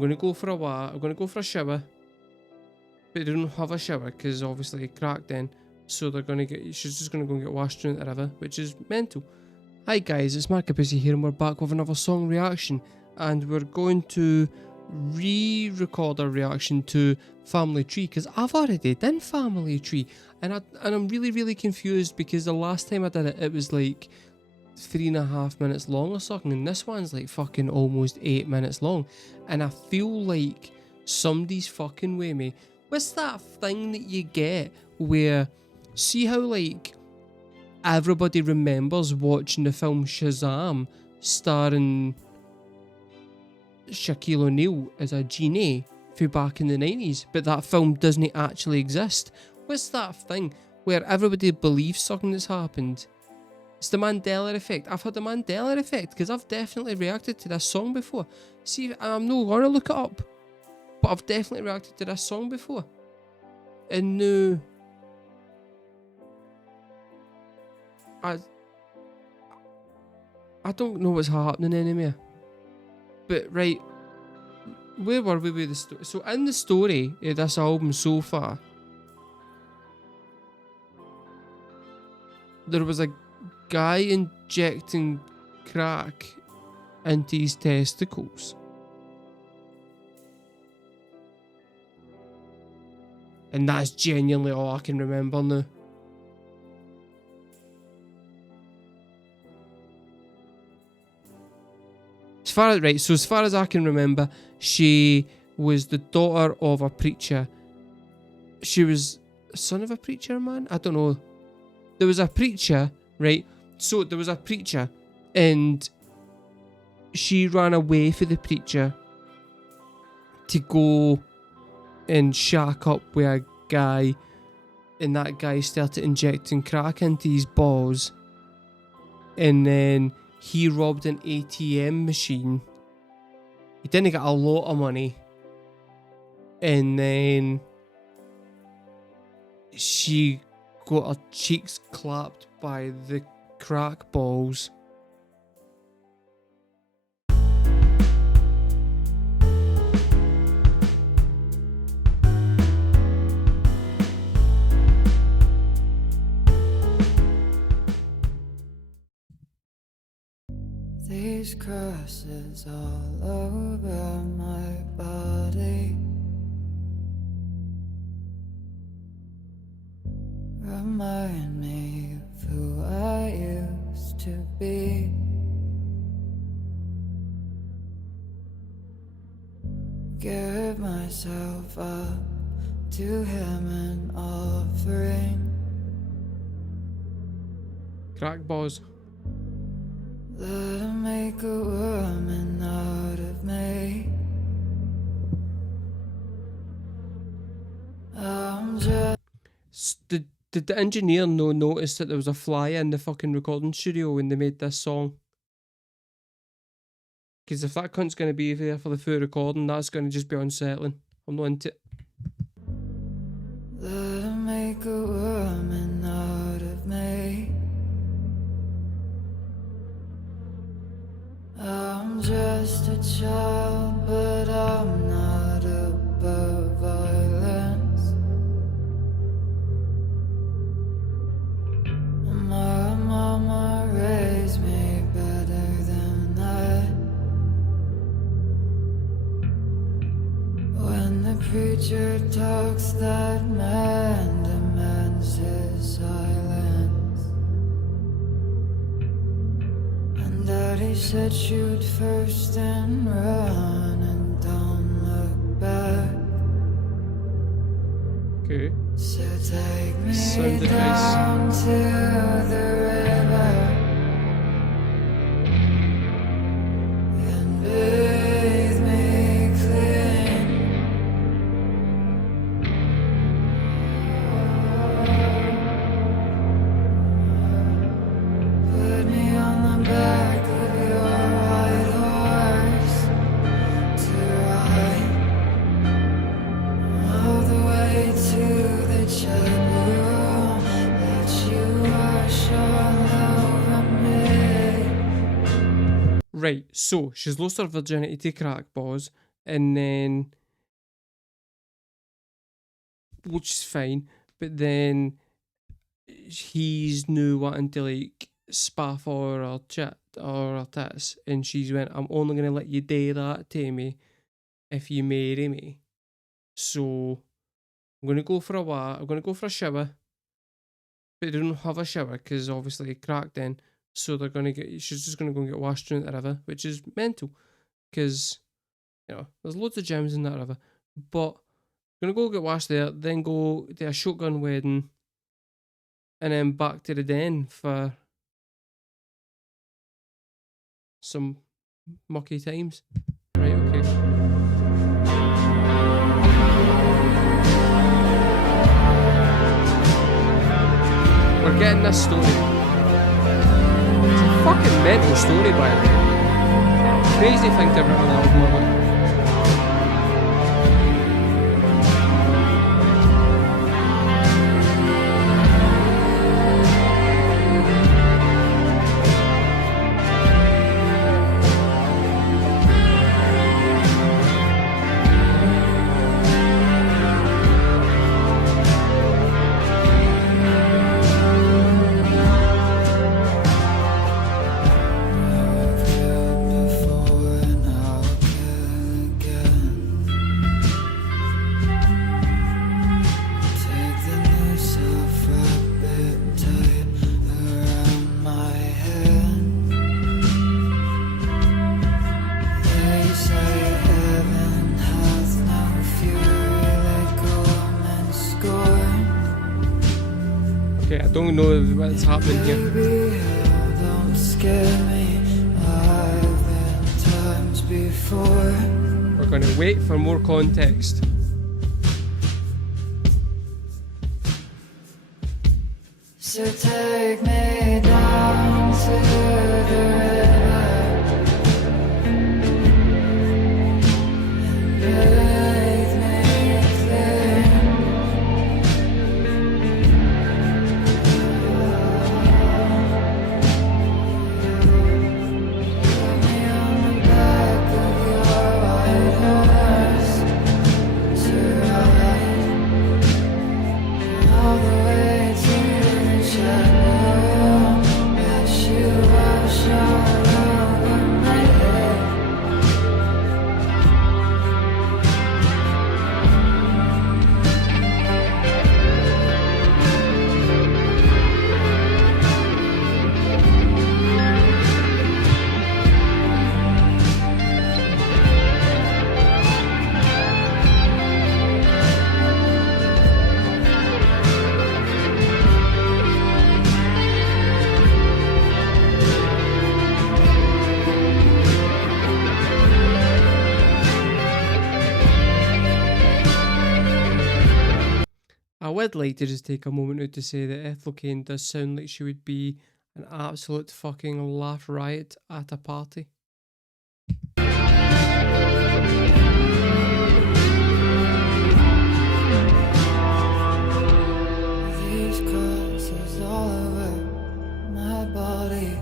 I'm going to go for a I'm going to go for a shower. But they don't have a shower because obviously it cracked then. So they're going to get, she's just going to go and get washed in the river, which is mental. Hi guys, it's markabusi here and we're back with another song reaction. And we're going to re-record our reaction to Family Tree because I've already done Family Tree. And I'm really confused because the last time I did it, it was like 3.5 minutes long or something. And this one's like fucking almost 8 minutes long. And I feel like somebody's fucking with me. What's that thing that you get where, see how like everybody remembers watching the film Shazam starring Shaquille O'Neal as a genie from back in the 90s, but that film doesn't actually exist? What's that thing where everybody believes something that's happened? It's the Mandela effect. I've had the Mandela effect because I've definitely reacted to this song before. See, I'm not going to look it up, but I've definitely reacted to this song before. And no, I don't know what's happening anymore. But right, where were we with the story? So in the story of this album so far, there was a guy injecting crack into his testicles. And that's genuinely all I can remember now. As far as I can remember, she was the daughter of a preacher. She was the son of a preacher, man? I don't know. There was a preacher, right? So there was a preacher and she ran away from the preacher to go and shack up with a guy, and that guy started injecting crack into his balls, and then he robbed an ATM machine. He didn't get a lot of money, and then she got her cheeks clapped by the crack balls. These crosses all over my body remind me of who I used to be. Give myself up to him an offering. Crack balls. Let him make a woman out of me. I'm just... Did the engineer notice that there was a fly in the fucking recording studio when they made this song? Because if that cunt's going to be there for the full recording, that's going to just be unsettling. I'm not into it. Let him make a woman out of me. I'm just a child, but I'm not above violence. My mama raised me better than that. When the preacher talks, that man demands his silence. And Daddy said shoot first and run and don't look back. Okay. So take me Sounded down nice. to the river and bathe me clean. Put me on the back of your white horse to ride all the way to the chapel room. Let you wash all over me. Right, so she's lost her virginity to crack balls. and then, which is fine, but then he's new wanting to like spaff or her chat or her tits, and she's went, I'm only gonna let you do that to me if you marry me. So I'm gonna go for a I'm gonna go for a shower, but they don't have a shower because obviously it cracked in. So they're gonna get. She's just gonna go and get washed in the river, which is mental, because there's loads of gems in that river. But gonna go get washed there, then go to a shotgun wedding, and then back to the den for some mucky times. Right, okay. We're getting this story. It's a fucking mental story, by the way. Crazy thing to have written an album about. Okay, I don't know what's happening here. Don't scare me. I've been times before. We're going to wait for more context. So take me down to the river and bathe me clear. Put me on the back of your white horse to ride all the way to the shadow as you wash all over my head. I would like to just take a moment out to say that Ethel Cain does sound like she would be an absolute fucking laugh riot at a party. These crosses all over my body.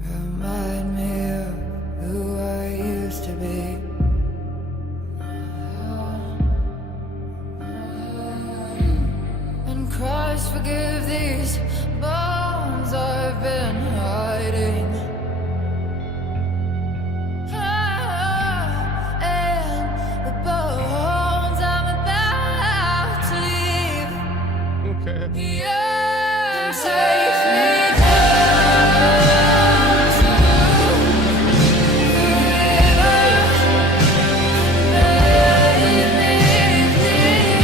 Remind me of who I used to be. And Christ forgive these bones I've been hiding. And the bones I'm about to leave. Okay. Yeah, take me down to the river, bathe me clean.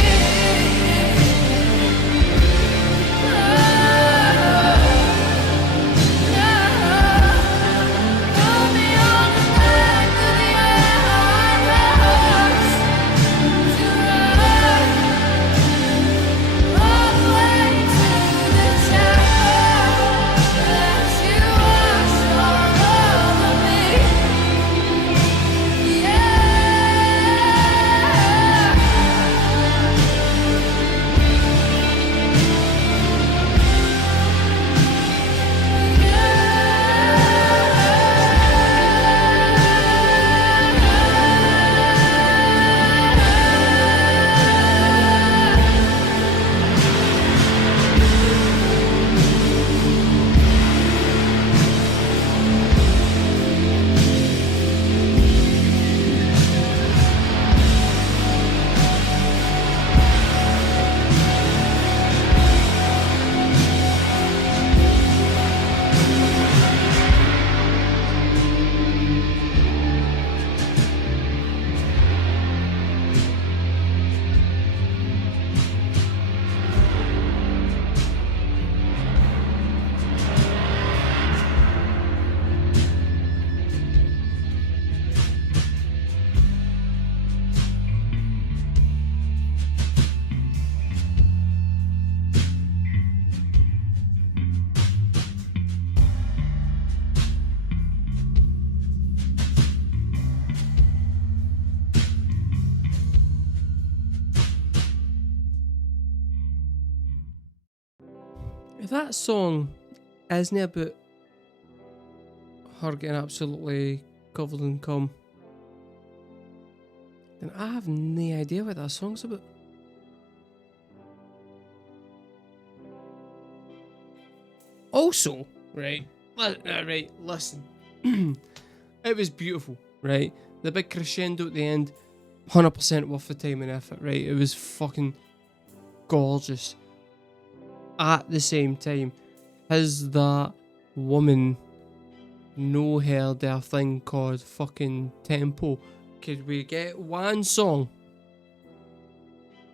that song isn't about her getting absolutely covered in cum, then I have no idea what that song's about. Also, right, listen. It was beautiful, right? The big crescendo at the end, 100% worth the time and effort, right? It was fucking gorgeous. At the same time, has that woman no heard a thing called fucking tempo? Could we get one song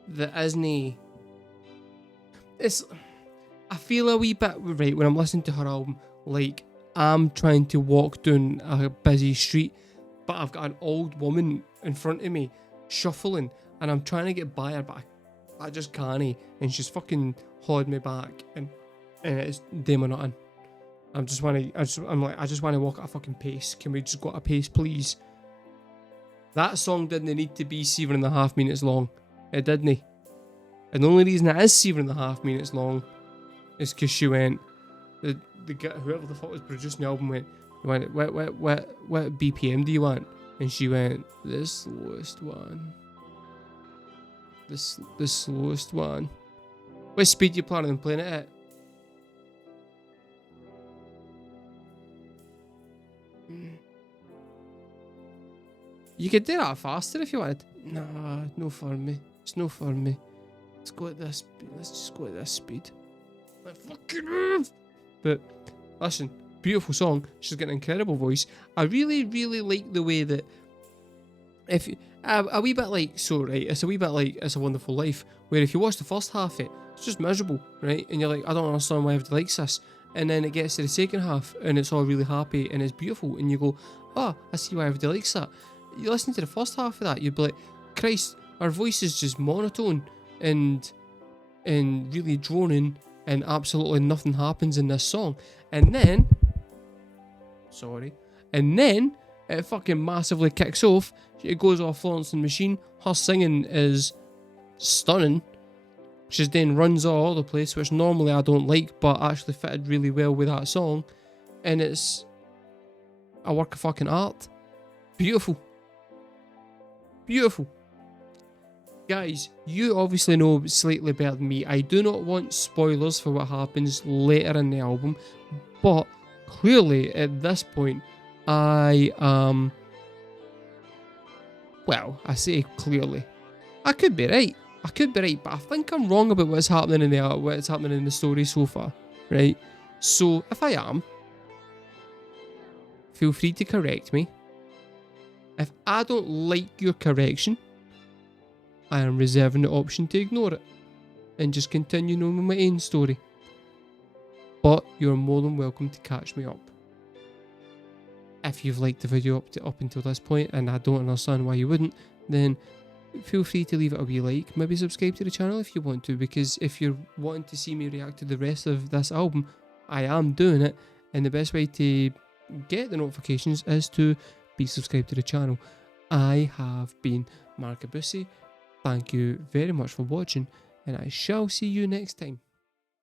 that isn't... It's... I feel a wee bit, right, when I'm listening to her album, like I'm trying to walk down a busy street, but I've got an old woman in front of me shuffling, and I'm trying to get by her, but I just can't, and she's fucking holding me back, and it's damn or nothing. I just want to walk at a fucking pace. Can we just go at a pace, please? That song didn't need to be 7.5 minutes long. It didn't. And the only reason it is 7.5 minutes long is because she went, the guy, whoever the fuck was producing the album went, what BPM do you want? And she went, the slowest one. The slowest one. What speed you planning on playing it at? You could do that faster if you wanted. Nah, no for me. It's no for me. Let's go at this speed. Let's just go at this speed. Like, fucking move! But listen, beautiful song. She's got an incredible voice. I really, really like the way that if a wee bit like it's a wee bit like It's a Wonderful Life, where if you watch the first half of it, it's just miserable, right? And you're like, I don't understand why everybody likes this. And then it gets to the second half and it's all really happy and it's beautiful, and you go, oh, I see why everybody likes that. You listen to the first half of that, you'd be like, Christ, our voice is just monotone and really droning, and absolutely nothing happens in this song. And then it fucking massively kicks off. It goes off Florence and the Machine. Her singing is stunning. She then runs all over the place, which normally I don't like, but actually fitted really well with that song. And it's a work of fucking art. Beautiful. Beautiful. Guys, you obviously know slightly better than me. I do not want spoilers for what happens later in the album, but clearly at this point, I say clearly. I could be right, but I think I'm wrong about what's happening in the story so far, right? So if I am, feel free to correct me. If I don't like your correction, I am reserving the option to ignore it and just continue on with my own story. But you're more than welcome to catch me up. If you've liked the video up until this point, and I don't understand why you wouldn't, then feel free to leave it a wee like. Maybe subscribe to the channel if you want to, because if you're wanting to see me react to the rest of this album, I am doing it, and the best way to get the notifications is to be subscribed to the channel. I have been markabusi. Thank you very much for watching, and I shall see you next time.